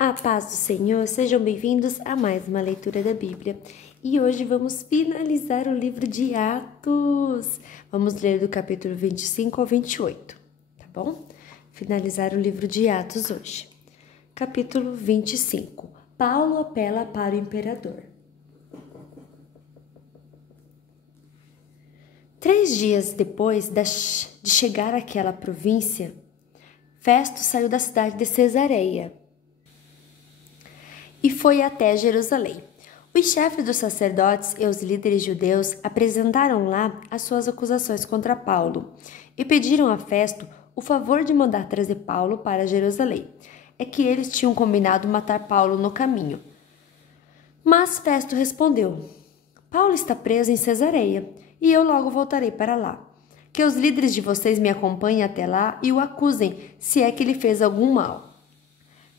A paz do Senhor, sejam bem-vindos a mais uma leitura da Bíblia. E hoje vamos finalizar o livro de Atos. Vamos ler do capítulo 25 ao 28, tá bom? Finalizar o livro de Atos hoje. Capítulo 25. Paulo apela para o imperador. 3 dias depois de chegar àquela província, Festo saiu da cidade de Cesareia e foi até Jerusalém. Os chefes dos sacerdotes e os líderes judeus apresentaram lá as suas acusações contra Paulo e pediram a Festo o favor de mandar trazer Paulo para Jerusalém. É que eles tinham combinado matar Paulo no caminho. Mas Festo respondeu: Paulo está preso em Cesareia e eu logo voltarei para lá. Que os líderes de vocês me acompanhem até lá e o acusem, se é que ele fez algum mal.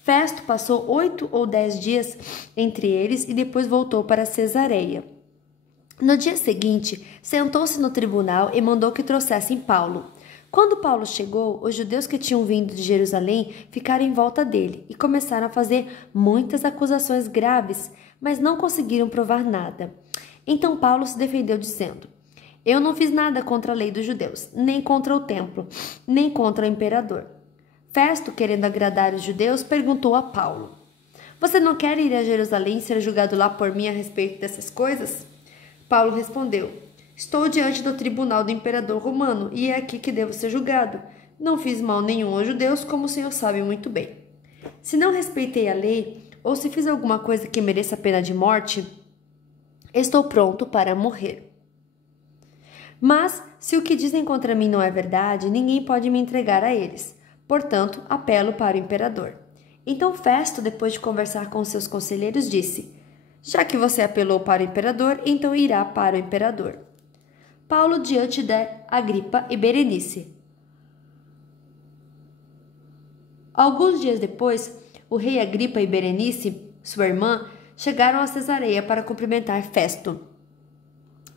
Festo passou 8 ou 10 dias entre eles e depois voltou para Cesareia. No dia seguinte, sentou-se no tribunal e mandou que trouxessem Paulo. Quando Paulo chegou, os judeus que tinham vindo de Jerusalém ficaram em volta dele e começaram a fazer muitas acusações graves, mas não conseguiram provar nada. Então Paulo se defendeu dizendo: Eu não fiz nada contra a lei dos judeus, nem contra o templo, nem contra o imperador. Festo, querendo agradar os judeus, perguntou a Paulo: Você não quer ir a Jerusalém e ser julgado lá por mim a respeito dessas coisas? Paulo respondeu: Estou diante do tribunal do imperador romano e é aqui que devo ser julgado. Não fiz mal nenhum aos judeus, como o senhor sabe muito bem. Se não respeitei a lei, ou se fiz alguma coisa que mereça a pena de morte, estou pronto para morrer. Mas, se o que dizem contra mim não é verdade, ninguém pode me entregar a eles. Portanto, apelo para o imperador. Então Festo, depois de conversar com seus conselheiros, disse: Já que você apelou para o imperador, então irá para o imperador. Paulo diante de Agripa e Berenice. Alguns dias depois, o rei Agripa e Berenice, sua irmã, chegaram a Cesareia para cumprimentar Festo.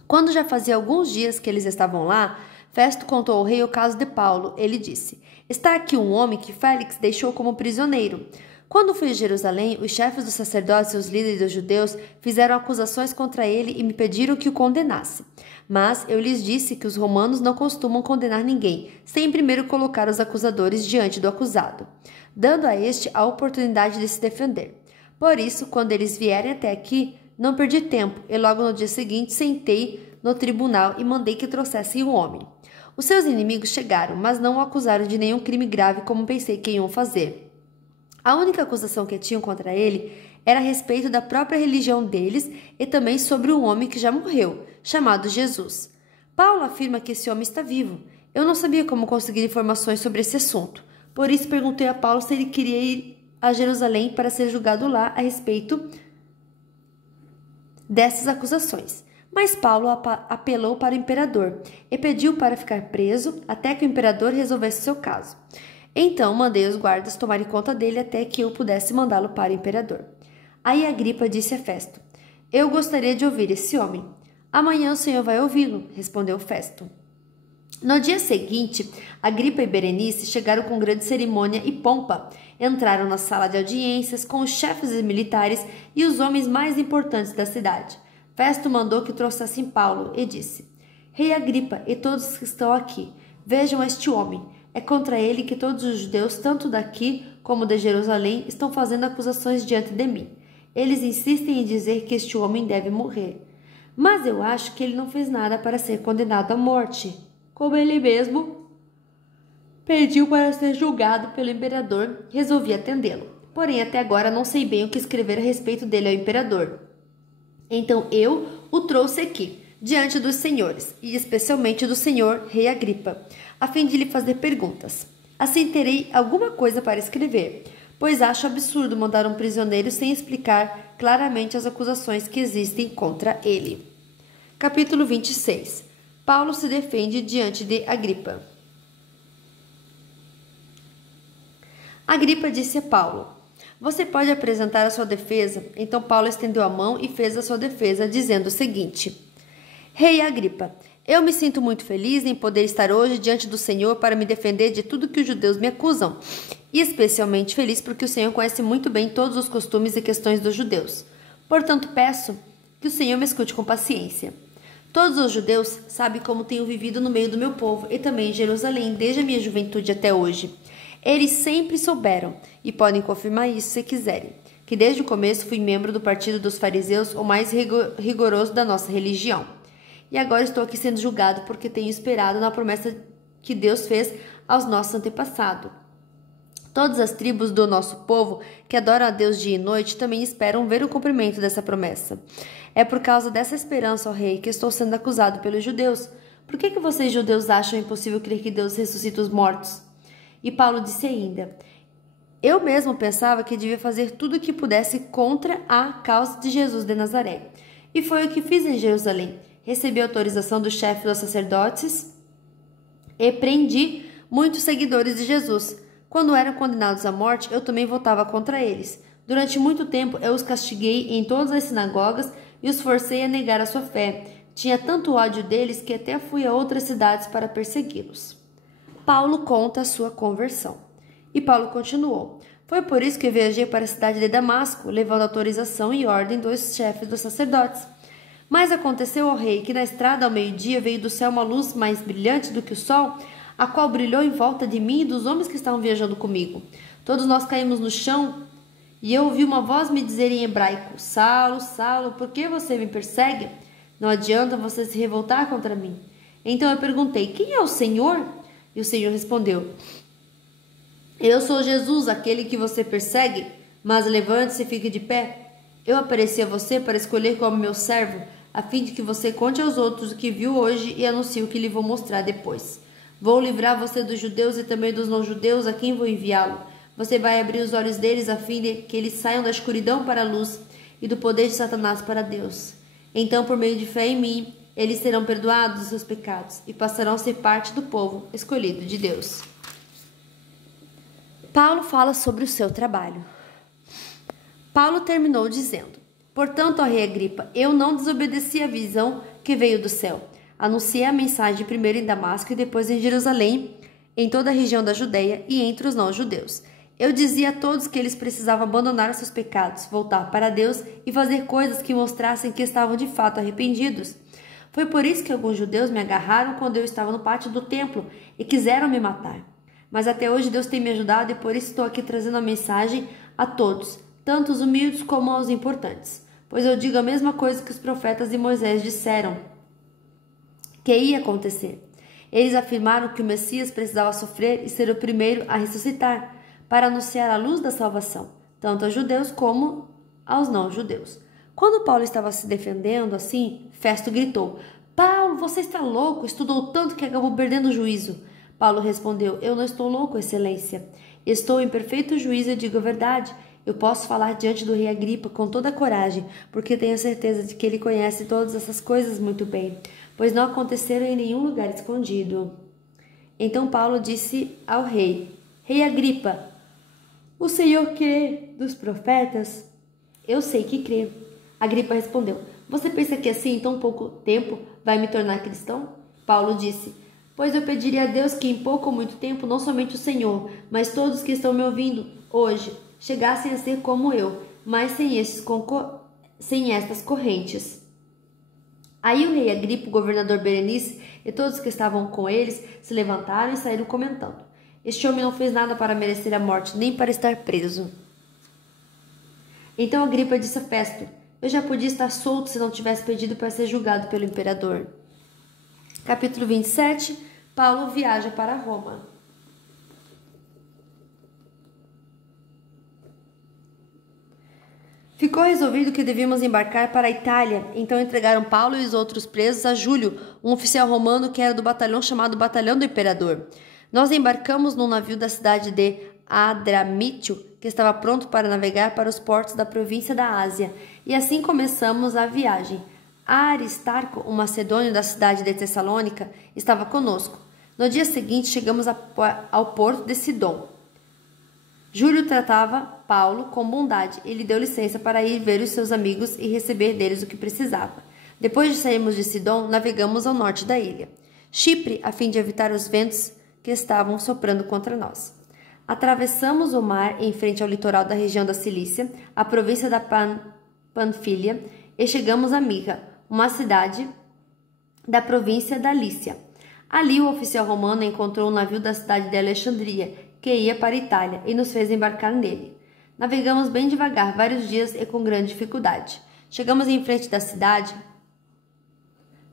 Quando já fazia alguns dias que eles estavam lá, Festo contou ao rei o caso de Paulo. Ele disse: Está aqui um homem que Félix deixou como prisioneiro. Quando fui a Jerusalém, os chefes dos sacerdotes e os líderes dos judeus fizeram acusações contra ele e me pediram que o condenasse. Mas eu lhes disse que os romanos não costumam condenar ninguém, sem primeiro colocar os acusadores diante do acusado, dando a este a oportunidade de se defender. Por isso, quando eles vierem até aqui, não perdi tempo e logo no dia seguinte sentei no tribunal e mandei que trouxessem o homem. Os seus inimigos chegaram, mas não o acusaram de nenhum crime grave como pensei que iam fazer. A única acusação que tinham contra ele era a respeito da própria religião deles e também sobre um homem que já morreu, chamado Jesus. Paulo afirma que esse homem está vivo. Eu não sabia como conseguir informações sobre esse assunto. Por isso perguntei a Paulo se ele queria ir a Jerusalém para ser julgado lá a respeito dessas acusações. Mas Paulo apelou para o imperador e pediu para ficar preso até que o imperador resolvesse seu caso. Então mandei os guardas tomarem conta dele até que eu pudesse mandá-lo para o imperador. Aí Agripa disse a Festo: Eu gostaria de ouvir esse homem. Amanhã o senhor vai ouvi-lo, respondeu Festo. No dia seguinte, Agripa e Berenice chegaram com grande cerimônia e pompa. Entraram na sala de audiências com os chefes militares e os homens mais importantes da cidade. Festo mandou que trouxessem Paulo e disse: Rei Agripa e todos que estão aqui, vejam este homem. É contra ele que todos os judeus, tanto daqui como de Jerusalém, estão fazendo acusações diante de mim. Eles insistem em dizer que este homem deve morrer. Mas eu acho que ele não fez nada para ser condenado à morte, como ele mesmo pediu para ser julgado pelo imperador. Resolvi atendê-lo. Porém, até agora não sei bem o que escrever a respeito dele ao imperador. Então eu o trouxe aqui, diante dos senhores, e especialmente do senhor rei Agripa, a fim de lhe fazer perguntas. Assim terei alguma coisa para escrever, pois acho absurdo mandar um prisioneiro sem explicar claramente as acusações que existem contra ele. Capítulo 26. Paulo se defende diante de Agripa. Agripa disse a Paulo: Você pode apresentar a sua defesa? Então Paulo estendeu a mão e fez a sua defesa, dizendo o seguinte: Rei Agripa, Eu me sinto muito feliz em poder estar hoje diante do Senhor para me defender de tudo que os judeus me acusam, e especialmente feliz porque o Senhor conhece muito bem todos os costumes e questões dos judeus. Portanto, peço que o Senhor me escute com paciência. Todos os judeus sabem como tenho vivido no meio do meu povo e também em Jerusalém desde a minha juventude até hoje. Eles sempre souberam, e podem confirmar isso se quiserem, que desde o começo fui membro do partido dos fariseus, o mais rigoroso da nossa religião. E agora estou aqui sendo julgado porque tenho esperado na promessa que Deus fez aos nossos antepassados. Todas as tribos do nosso povo que adoram a Deus dia e noite também esperam ver o cumprimento dessa promessa. É por causa dessa esperança, ó rei, que estou sendo acusado pelos judeus. Por que vocês judeus acham impossível crer que Deus ressuscita os mortos? E Paulo disse ainda: eu mesmo pensava que devia fazer tudo o que pudesse contra a causa de Jesus de Nazaré. E foi o que fiz em Jerusalém. Recebi autorização do chefe dos sacerdotes e prendi muitos seguidores de Jesus. Quando eram condenados à morte, eu também votava contra eles. Durante muito tempo, eu os castiguei em todas as sinagogas e os forcei a negar a sua fé. Tinha tanto ódio deles que até fui a outras cidades para persegui-los. Paulo conta a sua conversão. E Paulo continuou: foi por isso que viajei para a cidade de Damasco, levando autorização e ordem dos chefes dos sacerdotes. Mas aconteceu, ó rei, que na estrada ao meio-dia veio do céu uma luz mais brilhante do que o sol, a qual brilhou em volta de mim e dos homens que estavam viajando comigo. Todos nós caímos no chão, e eu ouvi uma voz me dizer em hebraico: Saulo, Saulo, por que você me persegue? Não adianta você se revoltar contra mim. Então eu perguntei: quem é o Senhor? E o Senhor respondeu: eu sou Jesus, aquele que você persegue, mas levante-se e fique de pé. Eu apareci a você para escolher como meu servo, a fim de que você conte aos outros o que viu hoje e anuncie o que lhe vou mostrar depois. Vou livrar você dos judeus e também dos não-judeus a quem vou enviá-lo. Você vai abrir os olhos deles a fim de que eles saiam da escuridão para a luz e do poder de Satanás para Deus. Então, por meio de fé em mim, eles serão perdoados dos seus pecados e passarão a ser parte do povo escolhido de Deus. Paulo fala sobre o seu trabalho. Paulo terminou dizendo: portanto, ó rei Agripa, eu não desobedeci à visão que veio do céu. Anunciei a mensagem primeiro em Damasco e depois em Jerusalém, em toda a região da Judeia e entre os não-judeus. Eu dizia a todos que eles precisavam abandonar os seus pecados, voltar para Deus e fazer coisas que mostrassem que estavam de fato arrependidos. Foi por isso que alguns judeus me agarraram quando eu estava no pátio do templo e quiseram me matar. Mas até hoje Deus tem me ajudado e por isso estou aqui trazendo a mensagem a todos, tanto os humildes como aos importantes. Pois eu digo a mesma coisa que os profetas e Moisés disseram que ia acontecer. Eles afirmaram que o Messias precisava sofrer e ser o primeiro a ressuscitar, para anunciar a luz da salvação, tanto aos judeus como aos não-judeus. Quando Paulo estava se defendendo assim, Festo gritou: Paulo, você está louco, estudou tanto que acabou perdendo o juízo. Paulo respondeu: eu não estou louco, excelência. Estou em perfeito juízo e digo a verdade. Eu posso falar diante do rei Agripa com toda a coragem, porque tenho certeza de que ele conhece todas essas coisas muito bem, pois não aconteceram em nenhum lugar escondido. Então Paulo disse ao rei: Rei Agripa, o senhor crê dos profetas? Eu sei que crê. Agripa respondeu: você pensa que assim, em tão pouco tempo, vai me tornar cristão? Paulo disse: pois eu pediria a Deus que em pouco ou muito tempo, não somente o Senhor, mas todos que estão me ouvindo hoje, chegassem a ser como eu, mas sem estas correntes. Aí o rei Agripa, o governador Berenice e todos que estavam com eles se levantaram e saíram comentando: este homem não fez nada para merecer a morte, nem para estar preso. Então Agripa disse a Festo: eu já podia estar solto se não tivesse pedido para ser julgado pelo imperador. Capítulo 27. Paulo viaja para Roma. Ficou resolvido que devíamos embarcar para a Itália, então entregaram Paulo e os outros presos a Júlio, um oficial romano que era do batalhão chamado Batalhão do Imperador. Nós embarcamos num navio da cidade de Adramítio, que estava pronto para navegar para os portos da província da Ásia, e assim começamos a viagem. Aristarco, um macedônio da cidade de Tessalônica, estava conosco. No dia seguinte, chegamos ao porto de Sidom. Júlio tratava Paulo com bondade e lhe deu licença para ir ver os seus amigos e receber deles o que precisava. Depois de sairmos de Sidom, navegamos ao norte da ilha, Chipre, a fim de evitar os ventos que estavam soprando contra nós. Atravessamos o mar em frente ao litoral da região da Cilícia, a província da Panfilha, e chegamos a Mirra, uma cidade da província da Lícia. Ali o oficial romano encontrou um navio da cidade de Alexandria, que ia para a Itália, e nos fez embarcar nele. Navegamos bem devagar, vários dias e com grande dificuldade. Chegamos em frente da cidade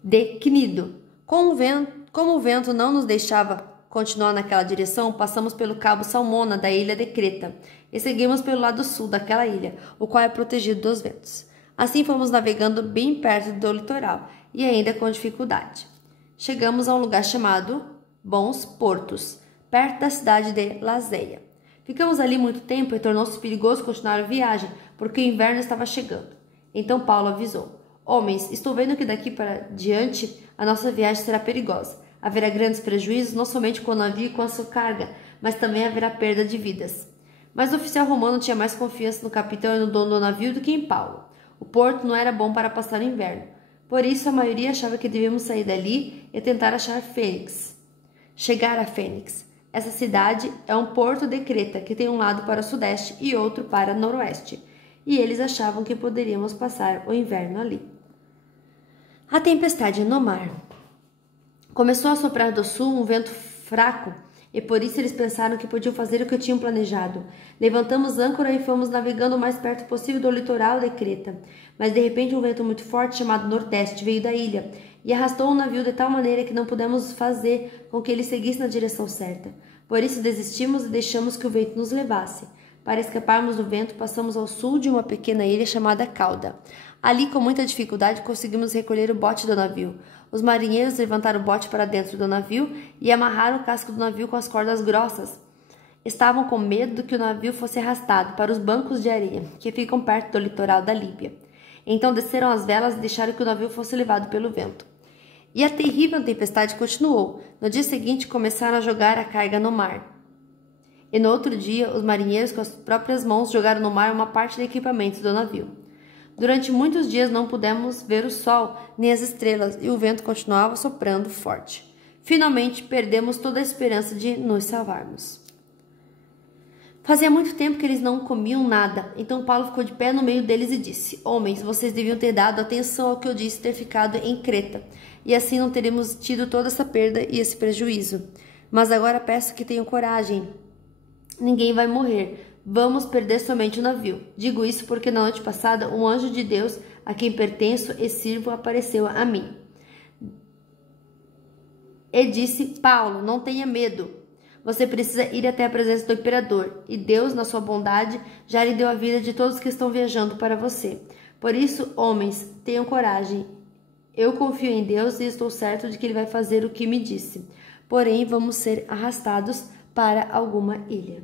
de Cnido. Como o vento não nos deixava continuar naquela direção, passamos pelo cabo Salmona da ilha de Creta e seguimos pelo lado sul daquela ilha, o qual é protegido dos ventos. Assim fomos navegando bem perto do litoral e ainda com dificuldade. Chegamos a um lugar chamado Bons Portos, perto da cidade de Lazéia. Ficamos ali muito tempo e tornou-se perigoso continuar a viagem, porque o inverno estava chegando. Então Paulo avisou: Homens, estou vendo que daqui para diante a nossa viagem será perigosa. Haverá grandes prejuízos, não somente com o navio e com a sua carga, mas também haverá perda de vidas. Mas o oficial romano tinha mais confiança no capitão e no dono do navio do que em Paulo. O porto não era bom para passar o inverno. Por isso, a maioria achava que devíamos sair dali e tentar chegar a Fênix. Essa cidade é um porto de Creta, que tem um lado para o sudeste e outro para o noroeste. E eles achavam que poderíamos passar o inverno ali. A tempestade no mar. Começou a soprar do sul um vento fraco, e por isso eles pensaram que podiam fazer o que tinham planejado. Levantamos âncora e fomos navegando o mais perto possível do litoral de Creta. Mas de repente um vento muito forte chamado Nordeste veio da ilha e arrastou o navio de tal maneira que não pudemos fazer com que ele seguisse na direção certa. Por isso desistimos e deixamos que o vento nos levasse. Para escaparmos do vento, passamos ao sul de uma pequena ilha chamada Cauda. Ali, com muita dificuldade, conseguimos recolher o bote do navio. Os marinheiros levantaram o bote para dentro do navio e amarraram o casco do navio com as cordas grossas. Estavam com medo de que o navio fosse arrastado para os bancos de areia, que ficam perto do litoral da Líbia. Então desceram as velas e deixaram que o navio fosse levado pelo vento. E a terrível tempestade continuou. No dia seguinte, começaram a jogar a carga no mar. E no outro dia, os marinheiros com as próprias mãos jogaram no mar uma parte do equipamento do navio. Durante muitos dias não pudemos ver o sol nem as estrelas e o vento continuava soprando forte. Finalmente, perdemos toda a esperança de nos salvarmos. Fazia muito tempo que eles não comiam nada, então Paulo ficou de pé no meio deles e disse: Homens, vocês deviam ter dado atenção ao que eu disse ter ficado em Creta, e assim não teríamos tido toda essa perda e esse prejuízo. Mas agora peço que tenham coragem. Ninguém vai morrer. Vamos perder somente o navio. Digo isso porque na noite passada um anjo de Deus, a quem pertenço e sirvo, apareceu a mim. E disse: Paulo, não tenha medo. Você precisa ir até a presença do imperador, e Deus, na sua bondade, já lhe deu a vida de todos que estão viajando para você. Por isso, homens, tenham coragem. Eu confio em Deus e estou certo de que Ele vai fazer o que me disse. Porém, vamos ser arrastados para alguma ilha.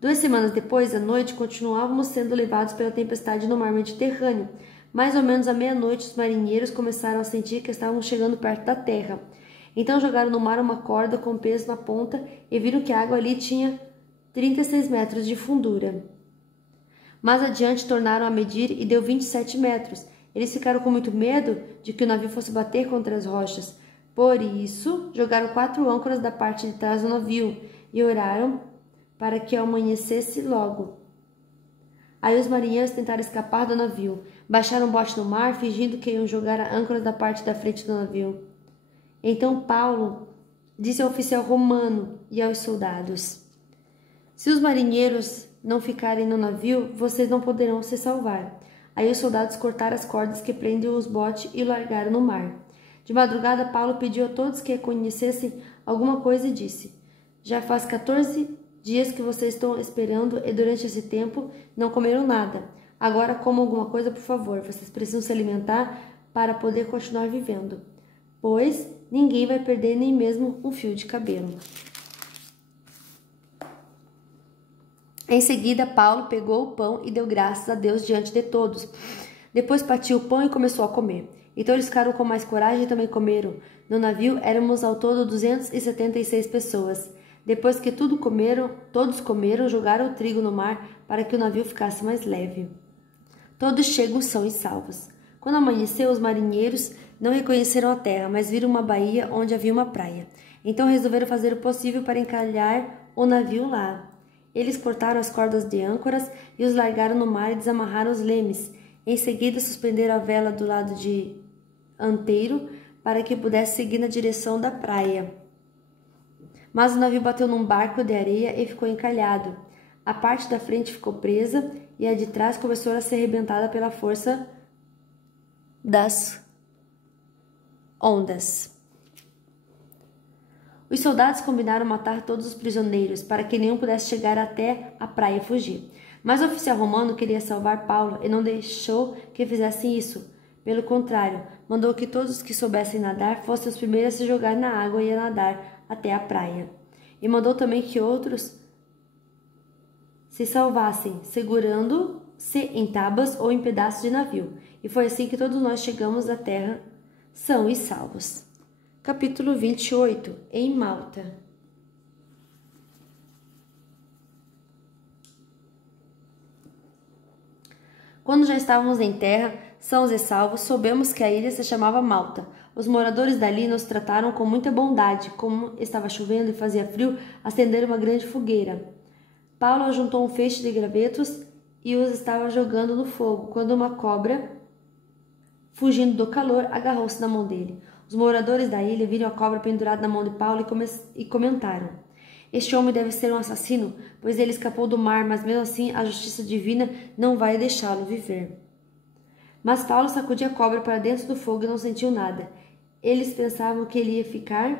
2 semanas depois, à noite, continuávamos sendo levados pela tempestade no mar Mediterrâneo. Mais ou menos à meia-noite, os marinheiros começaram a sentir que estavam chegando perto da terra. Então jogaram no mar uma corda com peso na ponta e viram que a água ali tinha 36 metros de fundura. Mais adiante tornaram a medir e deu 27 metros. Eles ficaram com muito medo de que o navio fosse bater contra as rochas. Por isso, jogaram 4 âncoras da parte de trás do navio e oraram para que amanhecesse logo. Aí os marinheiros tentaram escapar do navio. Baixaram o bote no mar, fingindo que iam jogar a âncora da parte da frente do navio. Então Paulo disse ao oficial romano e aos soldados: Se os marinheiros não ficarem no navio, vocês não poderão se salvar. Aí os soldados cortaram as cordas que prendem os botes e largaram no mar. De madrugada, Paulo pediu a todos que conhecessem alguma coisa e disse: Já faz 14 dias que vocês estão esperando e durante esse tempo não comeram nada. Agora comam alguma coisa, por favor. Vocês precisam se alimentar para poder continuar vivendo, pois ninguém vai perder nem mesmo um fio de cabelo. Em seguida, Paulo pegou o pão e deu graças a Deus diante de todos. Depois partiu o pão e começou a comer. Então eles ficaram com mais coragem e também comeram. No navio éramos ao todo 276 pessoas. Depois que todos comeram, jogaram o trigo no mar para que o navio ficasse mais leve. Todos chegam são e salvos. Quando amanheceu, os marinheiros não reconheceram a terra, mas viram uma baía onde havia uma praia. Então resolveram fazer o possível para encalhar o navio lá. Eles cortaram as cordas de âncoras e os largaram no mar e desamarraram os lemes. Em seguida, suspenderam a vela do lado dianteiro para que pudesse seguir na direção da praia. Mas o navio bateu num barco de areia e ficou encalhado. A parte da frente ficou presa e a de trás começou a ser arrebentada pela força das ondas. Os soldados combinaram matar todos os prisioneiros para que nenhum pudesse chegar até a praia e fugir. Mas o oficial romano queria salvar Paulo e não deixou que fizessem isso. Pelo contrário, mandou que todos os que soubessem nadar fossem os primeiros a se jogar na água e a nadar até a praia. E mandou também que outros se salvassem, segurando-se em tábuas ou em pedaços de navio. E foi assim que todos nós chegamos à terra são e salvos. Capítulo 28. Em Malta. Quando já estávamos em terra, sãos e salvos, soubemos que a ilha se chamava Malta. Os moradores dali nos trataram com muita bondade. Como estava chovendo e fazia frio, acenderam uma grande fogueira. Paulo ajuntou um feixe de gravetos e os estava jogando no fogo, quando uma cobra, fugindo do calor, agarrou-se na mão dele. Os moradores da ilha viram a cobra pendurada na mão de Paulo e comentaram: este homem deve ser um assassino, pois ele escapou do mar, mas mesmo assim a justiça divina não vai deixá-lo viver. Mas Paulo sacudia a cobra para dentro do fogo e não sentiu nada. Eles pensavam que ele ia ficar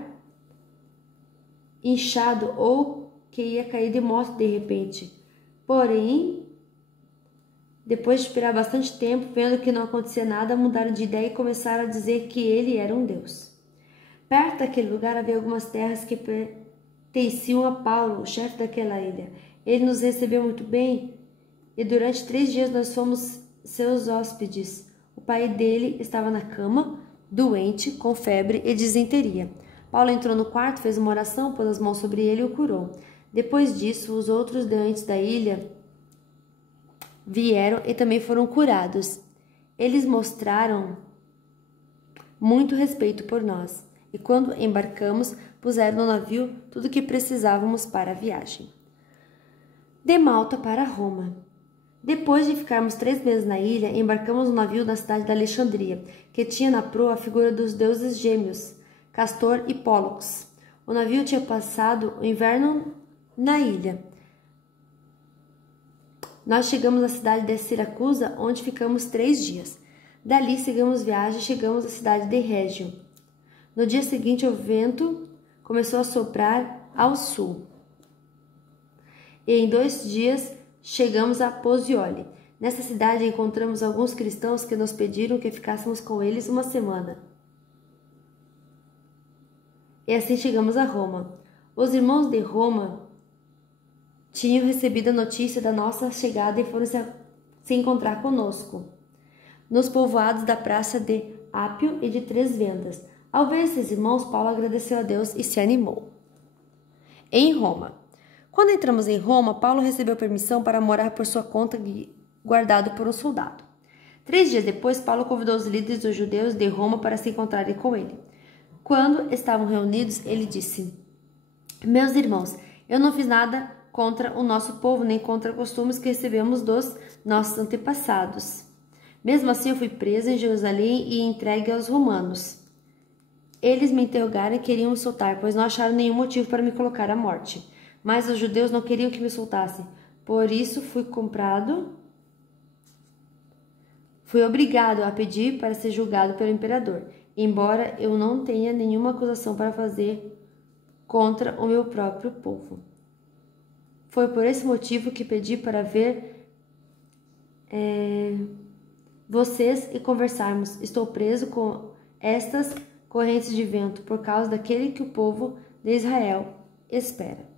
inchado ou que ia cair de moto de repente. Porém, depois de esperar bastante tempo, vendo que não acontecia nada, mudaram de ideia e começaram a dizer que ele era um deus. Perto daquele lugar havia algumas terras que pertenciam a Paulo, o chefe daquela ilha. Ele nos recebeu muito bem e durante 3 dias nós fomos seus hóspedes. O pai dele estava na cama, doente, com febre e disenteria. Paulo entrou no quarto, fez uma oração, pôs as mãos sobre ele e o curou. Depois disso, os outros doentes da ilha vieram e também foram curados. Eles mostraram muito respeito por nós, e quando embarcamos, puseram no navio tudo o que precisávamos para a viagem. De Malta para Roma. Depois de ficarmos 3 meses na ilha, embarcamos no navio na cidade de Alexandria, que tinha na proa a figura dos deuses gêmeos, Castor e Pólux. O navio tinha passado o inverno na ilha. Nós chegamos à cidade de Siracusa, onde ficamos 3 dias. Dali seguimos viagem e chegamos à cidade de Régio. No dia seguinte, o vento começou a soprar ao sul. E em 2 dias chegamos a Pozioli. Nessa cidade encontramos alguns cristãos que nos pediram que ficássemos com eles uma semana. E assim chegamos a Roma. Os irmãos de Roma tinham recebido a notícia da nossa chegada e foram se encontrar conosco nos povoados da praça de Ápio e de 3 Vendas. Ao ver esses irmãos, Paulo agradeceu a Deus e se animou. Em Roma. Quando entramos em Roma, Paulo recebeu permissão para morar por sua conta, guardado por um soldado. 3 dias depois, Paulo convidou os líderes dos judeus de Roma para se encontrarem com ele. Quando estavam reunidos, ele disse: meus irmãos, eu não fiz nada contra o nosso povo, nem contra costumes que recebemos dos nossos antepassados. Mesmo assim, eu fui preso em Jerusalém e entregue aos romanos. Eles me interrogaram e queriam me soltar, pois não acharam nenhum motivo para me colocar à morte. Mas os judeus não queriam que me soltassem. Por isso, fui obrigado a pedir para ser julgado pelo imperador, embora eu não tenha nenhuma acusação para fazer contra o meu próprio povo. Foi por esse motivo que pedi para ver vocês e conversarmos. Estou preso com estas correntes de vento por causa daquele que o povo de Israel espera.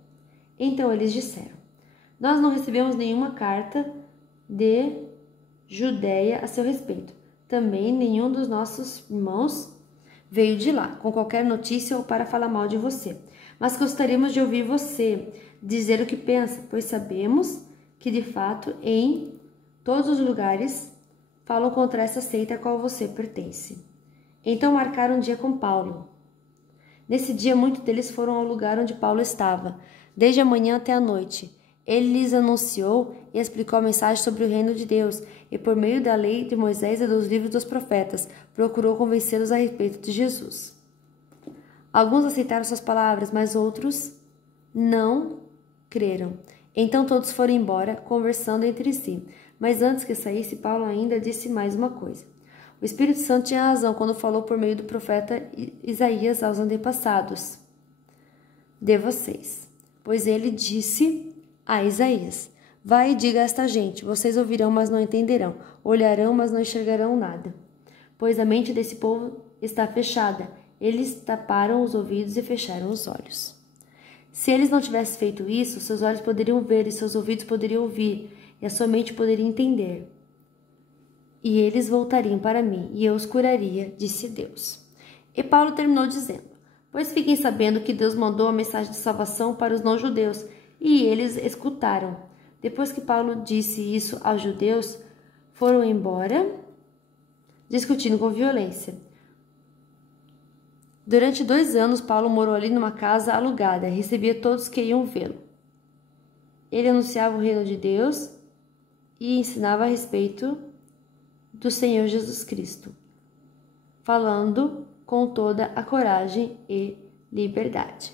Então eles disseram: nós não recebemos nenhuma carta de Judéia a seu respeito. Também nenhum dos nossos irmãos veio de lá com qualquer notícia ou para falar mal de você. Mas gostaríamos de ouvir você dizer o que pensa, pois sabemos que de fato em todos os lugares falam contra essa seita a qual você pertence. Então marcaram um dia com Paulo. Nesse dia, muitos deles foram ao lugar onde Paulo estava, desde a manhã até a noite. Ele lhes anunciou e explicou a mensagem sobre o reino de Deus, e por meio da lei de Moisés e dos livros dos profetas, procurou convencê-los a respeito de Jesus. Alguns aceitaram suas palavras, mas outros não creram. Então todos foram embora, conversando entre si. Mas antes que saísse, Paulo ainda disse mais uma coisa. O Espírito Santo tinha razão quando falou por meio do profeta Isaías aos antepassados de vocês. Pois ele disse a Isaías: vai e diga a esta gente, vocês ouvirão, mas não entenderão, olharão, mas não enxergarão nada. Pois a mente desse povo está fechada, eles taparam os ouvidos e fecharam os olhos. Se eles não tivessem feito isso, seus olhos poderiam ver e seus ouvidos poderiam ouvir, e a sua mente poderia entender. E eles voltariam para mim, e eu os curaria, disse Deus. E Paulo terminou dizendo: pois fiquem sabendo que Deus mandou a mensagem de salvação para os não-judeus, e eles escutaram. Depois que Paulo disse isso aos judeus, foram embora, discutindo com violência. Durante 2 anos, Paulo morou ali numa casa alugada, recebia todos que iam vê-lo. Ele anunciava o reino de Deus e ensinava a respeito do Senhor Jesus Cristo, falando com toda a coragem e liberdade.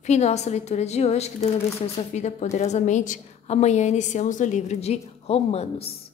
Fim da nossa leitura de hoje, que Deus abençoe sua vida poderosamente. Amanhã iniciamos o livro de Romanos.